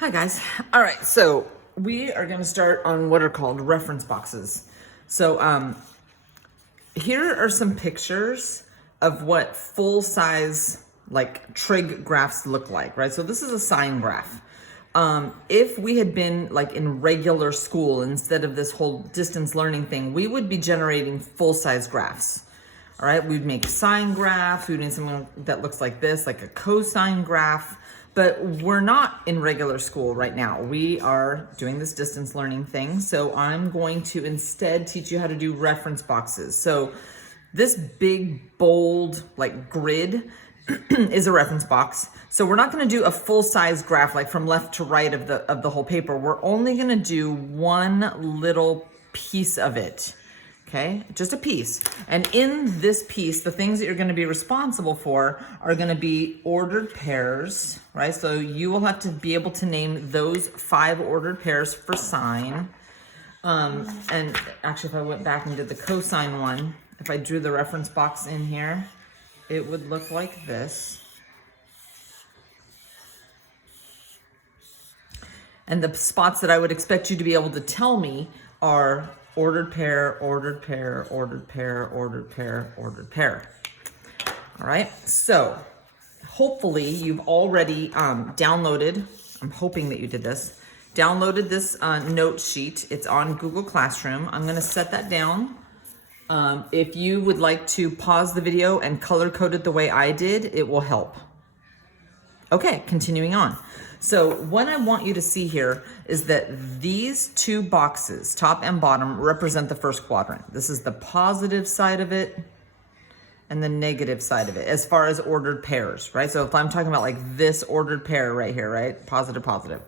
Hi guys. All right, so we are going to start on what are called reference boxes. So here are some pictures of what full size like trig graphs look like, right? So this is a sine graph. If we had been like in regular school instead of this whole distance learning thing, we would be generating full size graphs. All right, we'd make sine graph, we'd make something that looks like this, like a cosine graph, but we're not in regular school right now. We are doing this distance learning thing. So I'm going to instead teach you how to do reference boxes. So this big, bold, like grid is a reference box. So we're not gonna do a full size graph, like from left to right of the whole paper. We're only gonna do one little piece of it. Okay, just a piece. And in this piece, the things that you're gonna be responsible for are gonna be ordered pairs, right? So you will have to be able to name those 5 ordered pairs for sine. And actually, if I went back and did the cosine one, if I drew the reference box in here, it would look like this. And the spots that I would expect you to be able to tell me are ordered pair, ordered pair, ordered pair, ordered pair, ordered pair. All right, so hopefully you've already downloaded, I'm hoping that you did this, downloaded this note sheet. It's on Google Classroom. I'm gonna set that down. If you would like to pause the video and color code it the way I did, it will help. Okay, continuing on. So what I want you to see here is that these 2 boxes, top and bottom, represent the first quadrant. This is the positive side of it and the negative side of it as far as ordered pairs, right? So if I'm talking about like this ordered pair right here, right? Positive, positive.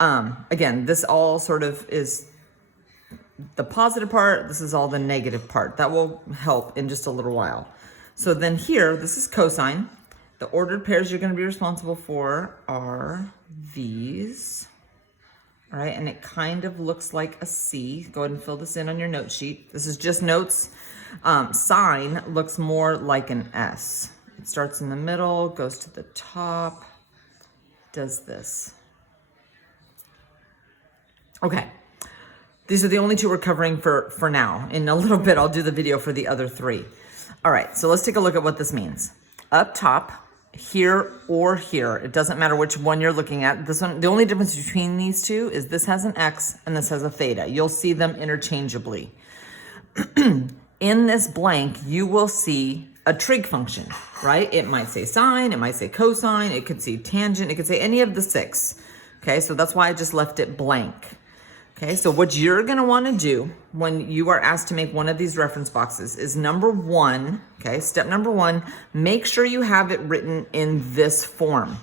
Again, this all sort of is the positive part. This is all the negative part. That will help in just a little while. So then here, this is cosine. The ordered pairs you're going to be responsible for are these, all right? And it kind of looks like a C. Go ahead and fill this in on your note sheet. This is just notes. Sine looks more like an S. It starts in the middle, goes to the top, does this. Okay. These are the only 2 we're covering for now. In a little bit, I'll do the video for the other 3. All right, so let's take a look at what this means. Up top, here or here, it doesn't matter which one you're looking at. This one, the only difference between these 2 is this has an X and this has a theta. You'll see them interchangeably. In this blank, you will see a trig function, right? It might say sine, it might say cosine, it could say tangent, it could say any of the 6. Okay, so that's why I just left it blank. Okay, so what you're gonna wanna do when you are asked to make one of these reference boxes is number 1, okay, step number 1, make sure you have it written in this form.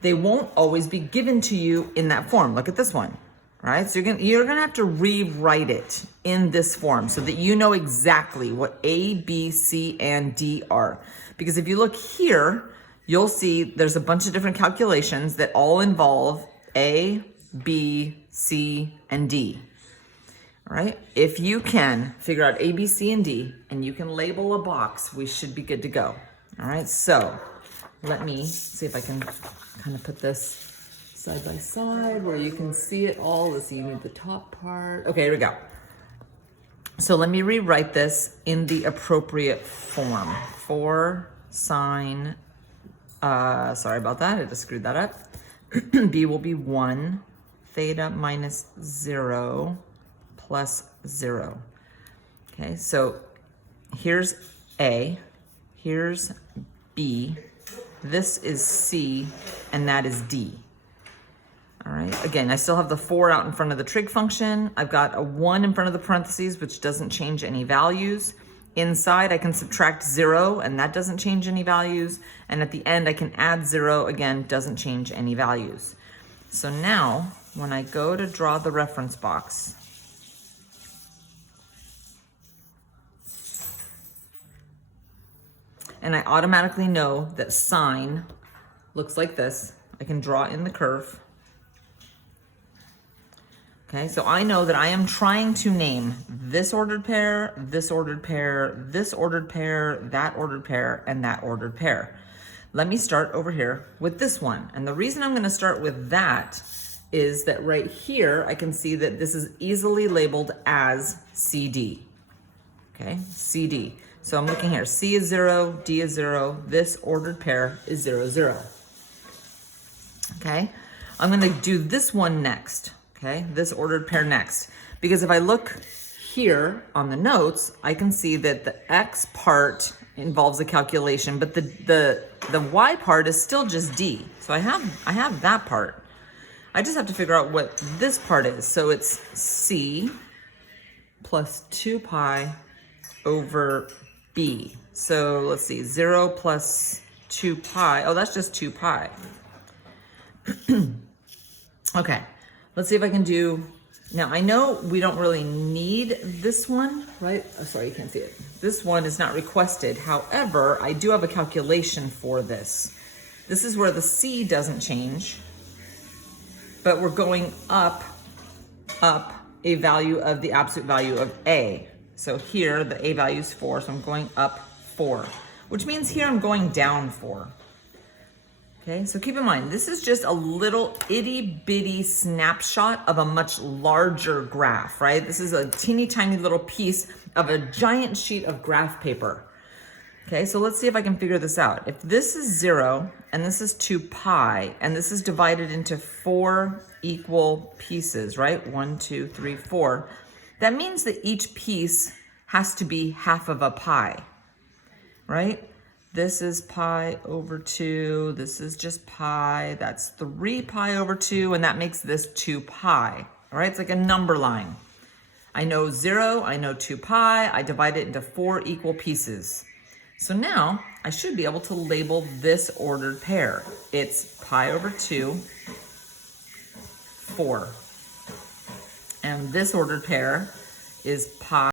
They won't always be given to you in that form. Look at this one, right? So you're gonna have to rewrite it in this form so that you know exactly what A, B, C, and D are. Because if you look here, you'll see there's a bunch of different calculations that all involve A, B, C, and D. All right, if you can figure out A, B, C, and D, and you can label a box, we should be good to go. All right, so let me see if I can kind of put this side by side where you can see it all. Let's see, you need the top part. Okay, here we go. So let me rewrite this in the appropriate form. For sine, sorry about that, I just screwed that up. B will be 1. Theta minus 0 plus 0. Okay, so here's A, here's B, this is C, and that is D. All right, again, I still have the 4 out in front of the trig function. I've got a 1 in front of the parentheses, which doesn't change any values. Inside, I can subtract 0, and that doesn't change any values. And at the end, I can add 0, again, doesn't change any values. So now, when I go to draw the reference box, and I automatically know that sine looks like this, I can draw in the curve. Okay, so I know that I am trying to name this ordered pair, this ordered pair, this ordered pair, that ordered pair, and that ordered pair. let me start over here with this one. And the reason I'm going to start with that is that right here, I can see that this is easily labeled as CD. Okay, CD. So I'm looking here, C is 0, D is 0, this ordered pair is 0, 0. Okay, I'm gonna do this one next, okay, this ordered pair next. Because if I look here on the notes, I can see that the X part involves a calculation, but the Y part is still just D. So I have that part. I just have to figure out what this part is. So it's C plus 2 pi over B. So let's see, 0 plus 2 pi. Oh, that's just 2 pi. Okay, let's see if I can do, now I know we don't really need this one, right? Oh, sorry, you can't see it. This one is not requested. However, I do have a calculation for this. This is where the C doesn't change, but we're going up a value of the absolute value of A. So here, the A value is 4, so I'm going up 4, which means here I'm going down 4. Okay, so keep in mind, this is just a little itty bitty snapshot of a much larger graph, right? This is a teeny tiny little piece of a giant sheet of graph paper. Okay, so let's see if I can figure this out. If this is 0, and this is 2 pi, and this is divided into 4 equal pieces, right? 1, 2, 3, 4. That means that each piece has to be half of a pi, right? This is pi over 2, this is just pi, that's 3 pi over 2, and that makes this 2 pi, all right? It's like a number line. I know 0, I know 2 pi, I divide it into 4 equal pieces. So now I should be able to label this ordered pair. It's pi over 2, 4. And this ordered pair is pi